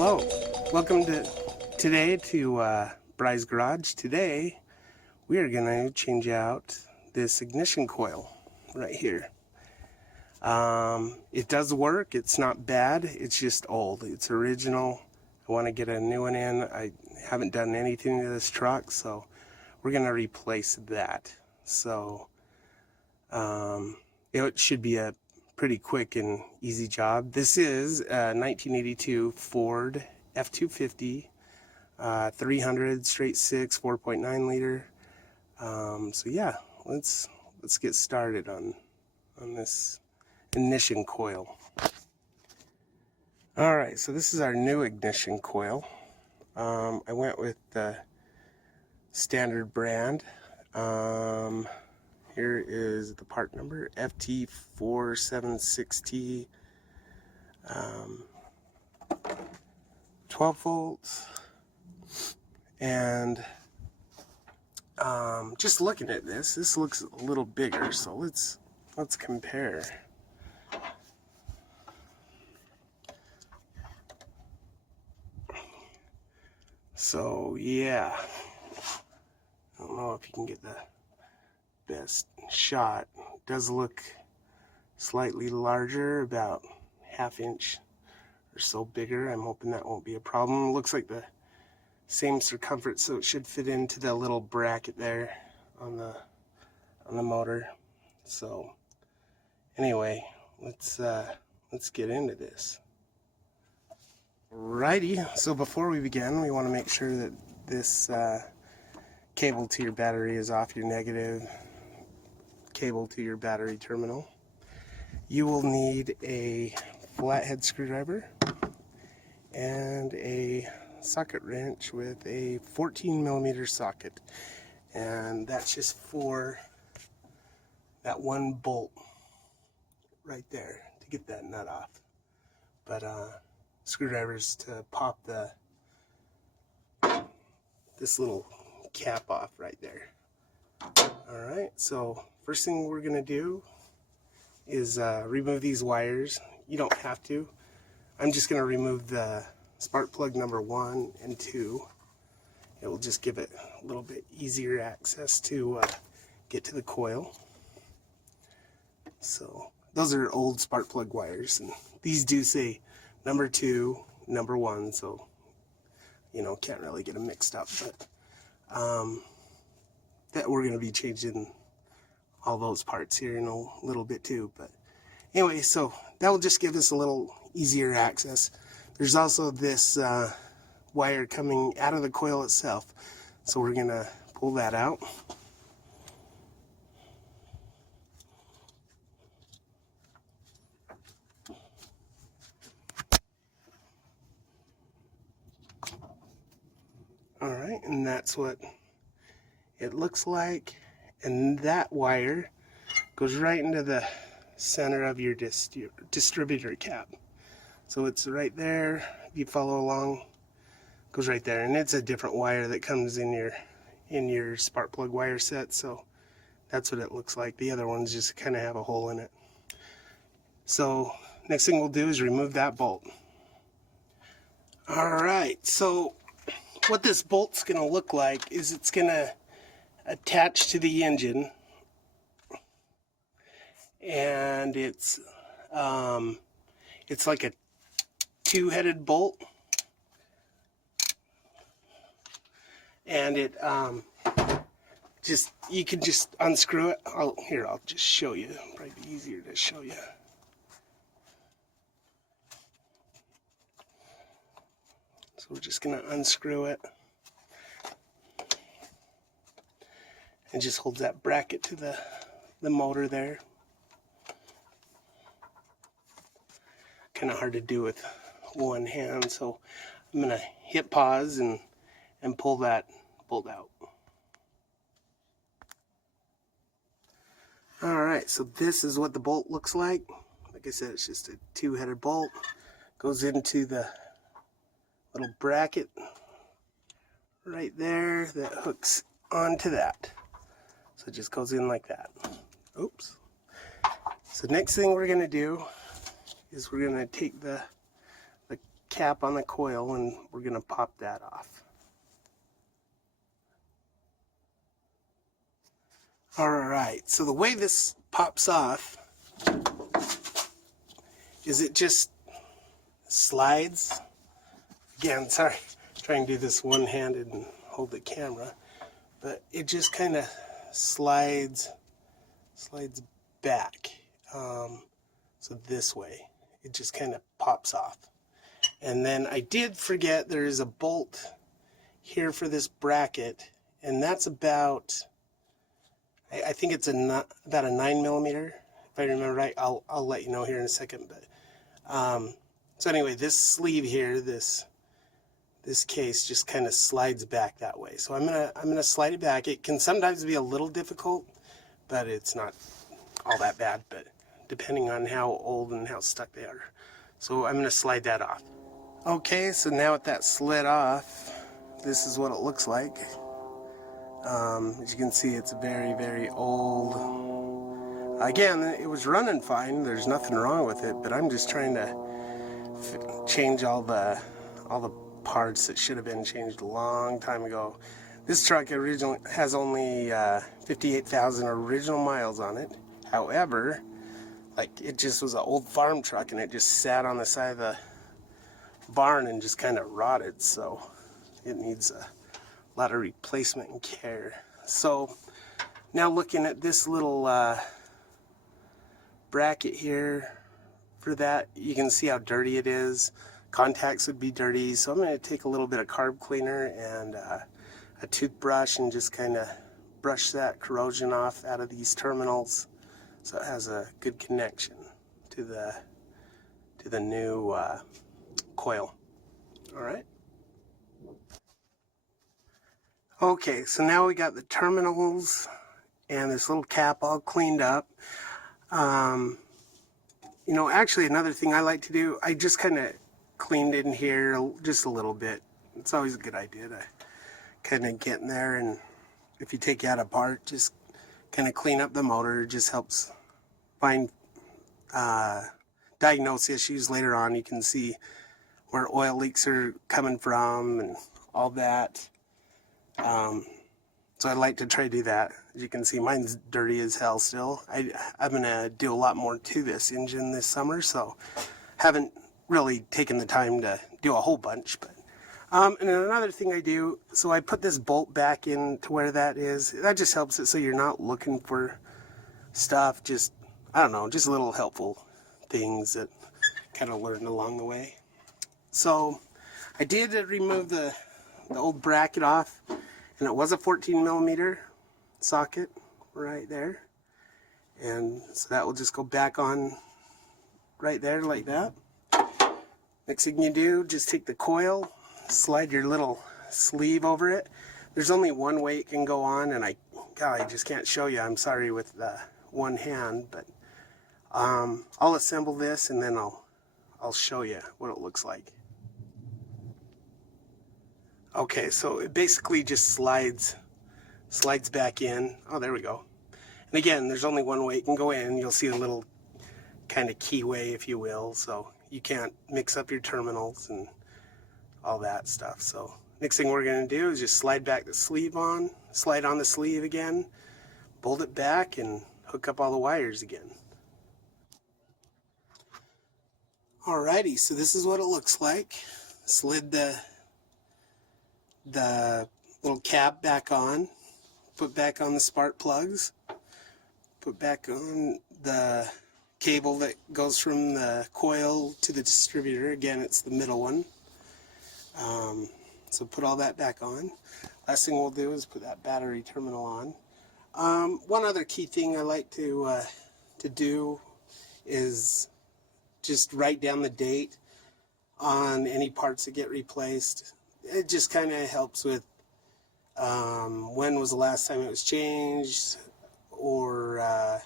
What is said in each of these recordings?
Hello, welcome today to Bry's Garage. Today we are going to change out this ignition coil right here. It does work, it's not bad, it's just old, it's original. I want to get a new one in. I haven't done anything to this truck, so we're going to replace that. So it should be a pretty quick and easy job. This is a 1982 Ford F-250 300 straight 6 4.9 liter. So yeah, let's get started on this ignition coil. All right, so this is our new ignition coil. I went with the standard brand. Here is the part number, FT476T, 12 volts, and just looking at this looks a little bigger, so let's compare. So yeah, I don't know if you can get the best shot. It does look slightly larger, about ½ inch or so bigger. I'm hoping that won't be a problem. It looks like the same circumference, so it should fit into the little bracket there on the motor. So anyway, let's get into this. Alrighty, so before we begin, we want to make sure that this cable to your battery is off your negative, cable to your battery terminal. You will need a flathead screwdriver and a socket wrench with a 14mm socket, and that's just for that one bolt right there to get that nut off. But screwdrivers to pop this little cap off right there. Alright, so first thing we're going to do is remove these wires. You don't have to. I'm just going to remove the spark plug number 1 and 2. It will just give it a little bit easier access to get to the coil. So those are old spark plug wires, and these do say number 2, number 1, so you know, can't really get them mixed up. But that we're going to be changing all those parts here in a little bit too. But anyway, so that will just give us a little easier access. There's also this wire coming out of the coil itself, so we're going to pull that out. Alright, and that's what it looks like, and that wire goes right into the center of your distributor cap. So it's right there. If you follow along, it goes right there, and it's a different wire that comes in your spark plug wire set, so that's what it looks like. The other ones just kind of have a hole in it. So next thing we'll do is remove that bolt. Alright, so what this bolt's going to look like is it's going to attach to the engine, and it's like a two-headed bolt, and it you can just unscrew it. I'll just show you. Probably be easier to show you. So we're just going to unscrew it. It just holds that bracket to the motor there. Kind of hard to do with one hand, so I'm going to hit pause and pull that bolt out. Alright, so this is what the bolt looks like. Like I said, it's just a two-headed bolt. Goes into the little bracket right there that hooks onto that. So it just goes in like that. Oops. So next thing we're going to do is we're going to take the cap on the coil, and we're going to pop that off. Alright, so the way this pops off is it just slides. Again, sorry, trying to do this one-handed and hold the camera, but it just kind of slides back. So this way, it just kind of pops off. And then I did forget there is a bolt here for this bracket, and that's about, I think it's about a 9mm, if I remember right. I'll let you know here in a second. But so anyway, this sleeve here, this case just kind of slides back that way. So I'm gonna slide it back. It can sometimes be a little difficult, but it's not all that bad. But depending on how old and how stuck they are, so I'm gonna slide that off. Okay, so now with that slid off, this is what it looks like. As you can see, it's very, very old. Again, it was running fine. There's nothing wrong with it, but I'm just trying to change all the parts that should have been changed a long time ago. This truck originally has only 58,000 original miles on it. However, like, it just was an old farm truck, and it just sat on the side of the barn and just kind of rotted, so it needs a lot of replacement and care. So now looking at this little bracket here for that, you can see how dirty it is. Contacts would be dirty, so I'm going to take a little bit of carb cleaner and a toothbrush and just kind of brush that corrosion off out of these terminals, so it has a good connection to the new coil. All right. Okay, so now we got the terminals and this little cap all cleaned up. You know, actually another thing I like to do, I just kind of cleaned in here just a little bit. It's always a good idea to kind of get in there, and if you take it out apart, just kind of clean up the motor. It just helps find, diagnose issues later on. You can see where oil leaks are coming from and all that. So I like to try to do that. As you can see, mine's dirty as hell still. I'm going to do a lot more to this engine this summer, so haven't really taken the time to do a whole bunch. But and then another thing I do, so I put this bolt back in to where that is. That just helps it so you're not looking for stuff. Just, I don't know, just little helpful things that kind of learned along the way. So I did remove the old bracket off, and it was a 14mm socket right there, and so that will just go back on right there like that. Next thing you do, just take the coil, slide your little sleeve over it. There's only one way it can go on, and I just can't show you. I'm sorry with the one hand, but I'll assemble this and then I'll show you what it looks like. Okay, so it basically just slides back in. Oh, there we go. And again, there's only one way it can go in. You'll see a little kind of keyway, if you will, so you can't mix up your terminals and all that stuff. So next thing we're going to do is just slide back the sleeve on, slide on the sleeve again, bolt it back, and hook up all the wires again. Alrighty, so this is what it looks like. Slid the little cap back on, put back on the spark plugs, put back on the cable that goes from the coil to the distributor. Again, it's the middle one. So put all that back on. Last thing we'll do is put that battery terminal on. One other key thing I like to do is just write down the date on any parts that get replaced. It just kind of helps with when was the last time it was changed, or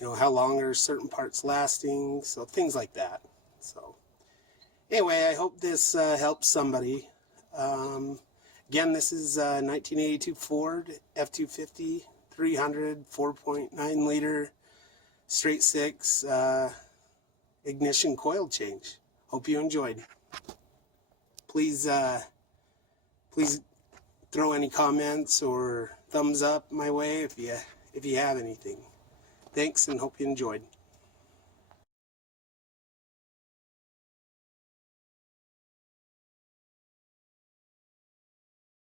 you know, how long are certain parts lasting, so things like that. So anyway, I hope this helps somebody. Again, this is 1982 Ford F-250 300 4.9 liter straight six ignition coil change. Hope you enjoyed. Please please throw any comments or thumbs up my way if you have anything. Thanks, and hope you enjoyed.